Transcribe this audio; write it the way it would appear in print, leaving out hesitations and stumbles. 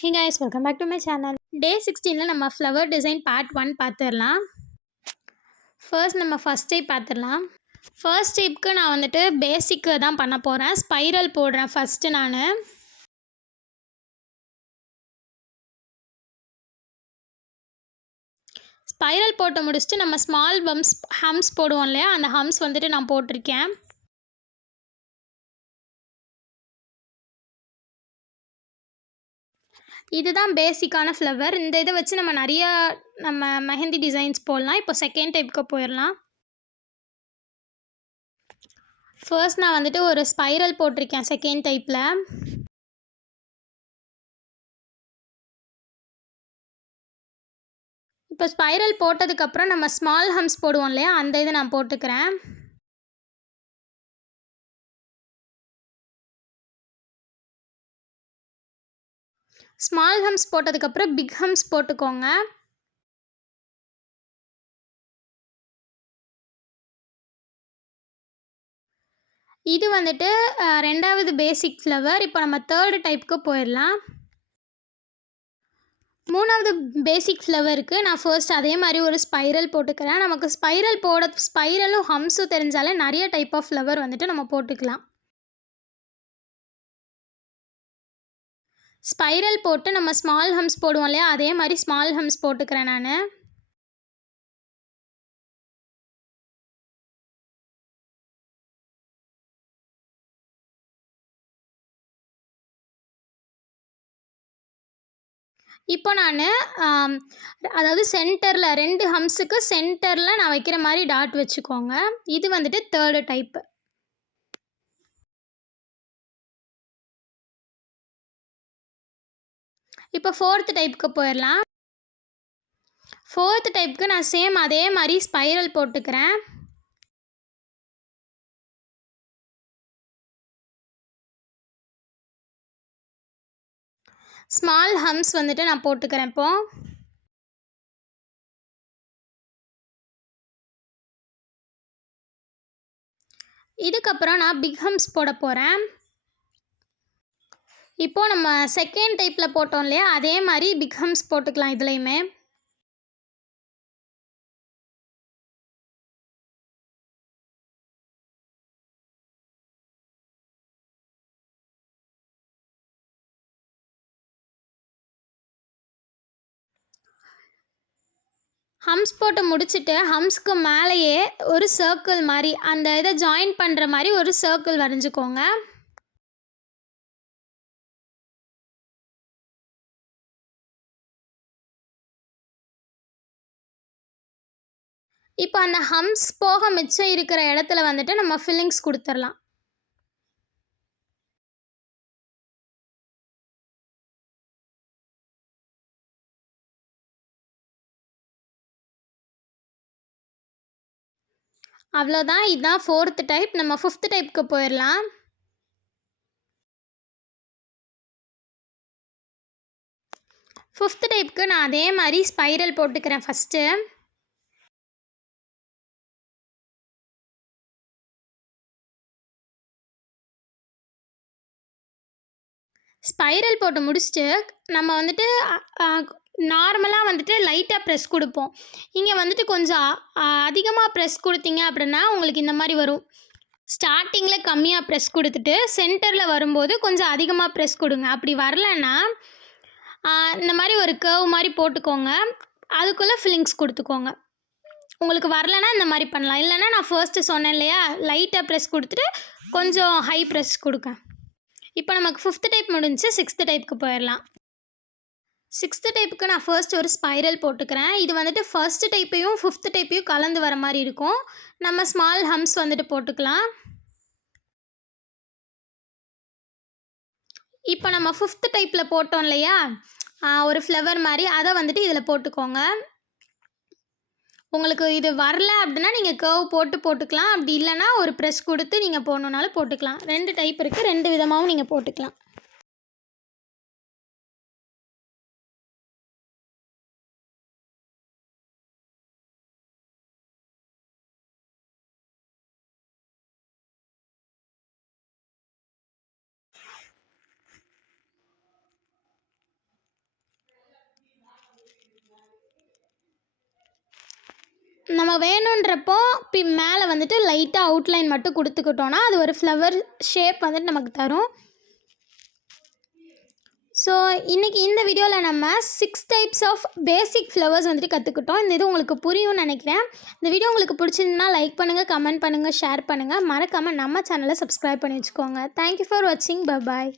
Hey guys, welcome back to my channel. Day 16 நம்ம flower design part 1 பார்த்துடலாம். First நம்ம first type பார்த்துடலாம். First டைப்க்கு நான் வந்துட்டு பேசிக்கு தான் பண்ண போகிறேன். ஸ்பைரல் போடுறேன் ஃபஸ்ட்டு நான். ஸ்பைரல் போட்டு முடிச்சுட்டு நம்ம ஸ்மால் ஹம்ஸ் போடுவோம் இல்லையா, அந்த ஹம்ஸ் வந்துட்டு நான் போட்டிருக்கேன். இதுதான் பேசிக்கான ஃப்ளவர். இந்த இதை வச்சு நம்ம மெஹந்தி டிசைன்ஸ் போடலாம். இப்போ செகண்ட் டைப்புக்கு போயிடலாம். ஃபர்ஸ்ட் நான் வந்துட்டு ஒரு ஸ்பைரல் போட்டிருக்கேன் செகண்ட் டைப்பில். இப்போ ஸ்பைரல் போட்டதுக்கப்புறம் நம்ம ஸ்மால் ஹம்ஸ் போடுவோம் இல்லையா, அந்த இதை நான் போட்டுக்கிறேன். ஸ்மால் ஹம்ஸ் போட்டதுக்கப்புறம் பிக் ஹம்ஸ் போட்டுக்கோங்க. இது வந்துட்டு ரெண்டாவது பேசிக் ஃப்ளவர். இப்போ நம்ம தேர்டு டைப்புக்கு போயிடலாம். மூணாவது பேசிக் ஃப்ளவருக்கு நான் ஃபர்ஸ்ட் அதே மாதிரி ஒரு ஸ்பைரல் போட்டுக்கிறேன். நமக்கு ஸ்பைரலும் ஹம்ஸும் தெரிஞ்சாலே நிறைய டைப் ஆஃப் ஃப்ளவர் வந்துட்டு நம்ம போட்டுக்கலாம். ஸ்பைரல் போட்டு நம்ம ஸ்மால் ஹம்ஸ் போடுவோம் இல்லையா, அதே மாதிரி ஸ்மால் ஹம்ஸ் போட்டுக்கிறேன் நான். இப்போ நான் அதாவது சென்டரில் 2 ஹம்ஸுக்கு சென்டரில் நான் வைக்கிற மாதிரி டாட் வச்சுக்கோங்க. இது வந்துட்டு தேர்டு டைப்பு. இப்போ ஃபோர்த்து டைப்புக்கு போயிடலாம். ஃபோர்த்து டைப்புக்கு நான் சேம் அதே மாதிரி ஸ்பைரல் போட்டுக்கிறேன். ஸ்மால் ஹம்ஸ் வந்துட்டு நான் போட்டுக்கிறேன். இப்போ இதுக்கப்புறம் நான் பிக் ஹம்ஸ் போட போகிறேன். இப்போது நம்ம செகண்ட் டைப்பில் போட்டோம் இல்லையா, அதே மாதிரி பிக் ஹம்ஸ் போட்டுக்கலாம் இதுலேயுமே. ஹம்ஸ் போட்டு முடிச்சுட்டு ஹம்ஸ்க்கு மேலேயே ஒரு சர்க்கிள் மாதிரி அந்த இதை ஜாயின் பண்ணுற மாதிரி ஒரு சர்க்கிள் வரைஞ்சிக்கோங்க. இப்போ அந்த ஹம்ஸ் போக மிச்சம் இருக்கிற இடத்துல வந்துட்டு நம்ம ஃபில்லிங்ஸ் கொடுத்துடலாம். அவ்வளோதான். இதுதான் ஃபோர்த்து டைப். நம்ம ஃபிஃப்த்து டைப்புக்கு போயிடலாம். ஃபிஃப்த்து டைப்புக்கு நான் அதே மாதிரி ஸ்பைரல் போட்டுக்கிறேன் ஃபஸ்ட்டு. ஸ்பைரல் போட்டு முடிச்சுட்டு நம்ம வந்துட்டு நார்மலாக வந்துட்டு லைட்டாக ப்ரெஸ் கொடுப்போம். இங்கே வந்துட்டு கொஞ்சம் அதிகமாக ப்ரெஸ் கொடுத்தீங்க அப்படின்னா உங்களுக்கு இந்த மாதிரி வரும். ஸ்டார்டிங்கில் கம்மியாக ப்ரெஸ் கொடுத்துட்டு சென்டரில் வரும்போது கொஞ்சம் அதிகமாக ப்ரெஸ் கொடுங்க. அப்படி வரலன்னா இந்த மாதிரி ஒரு கர்வ் மாதிரி போட்டுக்கோங்க. அதுக்குள்ளே ஃபில்லிங்ஸ் கொடுத்துக்கோங்க. உங்களுக்கு வரலன்னா இந்த மாதிரி பண்ணலாம். இல்லைன்னா நான் ஃபர்ஸ்ட்டு சொன்னேன் இல்லையா, லைட்டாக ப்ரெஸ் கொடுத்துட்டு கொஞ்சம் ஹை ப்ரெஸ் கொடுங்க. இப்போ நமக்கு ஃபிஃப்த்து டைப் முடிஞ்சு சிக்ஸ்த்து டைப்புக்கு போயிடலாம். சிக்ஸ்த்து டைப்புக்கு நான் ஃபர்ஸ்ட் ஒரு ஸ்பைரல் போட்டுக்கிறேன். இது வந்துட்டு ஃபர்ஸ்ட்டு டைப்பையும் ஃபிஃப்த்து டைப்பையும் கலந்து வர மாதிரி இருக்கும். நம்ம ஸ்மால் ஹம்ஸ் வந்துட்டு போட்டுக்கலாம். இப்போ நம்ம ஃபிஃப்த்து டைப்பில் போட்டோம் இல்லையா ஒரு ஃப்ளவர் மாதிரி, அதை வந்துட்டு இதில் போட்டுக்கோங்க. உங்களுக்கு இது வரல அப்படின்னா நீங்கள் கர்வ் போட்டுக்கலாம். அப்படி இல்லைன்னா ஒரு ப்ரெஸ் கொடுத்து நீங்கள் போடணுன்னாலும் போட்டுக்கலாம். 2 டைப் இருக்குது, 2 விதமாகவும் நீங்கள் போட்டுக்கலாம். நம்ம வேணுன்றப்போ மேலே வந்துட்டு லைட்டாக அவுட்லைன் மட்டும் கொடுத்துக்கிட்டோன்னா அது ஒரு ஃப்ளவர் ஷேப் வந்துட்டு நமக்கு தரும். ஸோ இன்றைக்கி இந்த வீடியோவில் நம்ம 6 டைப்ஸ் ஆஃப் பேசிக் ஃப்ளவர்ஸ் வந்துட்டு கற்றுக்கிட்டோம். இந்த இது உங்களுக்கு புரியும்னு நினைக்கிறேன். இந்த வீடியோ உங்களுக்கு பிடிச்சிருந்துன்னா லைக் பண்ணுங்கள், கமெண்ட் பண்ணுங்கள், ஷேர் பண்ணுங்கள். மறக்காமல் நம்ம சேனலை சப்ஸ்கிரைப் பண்ணி வச்சுக்கோங்க. தேங்க்யூ ஃபார் வாட்சிங். Bye bye.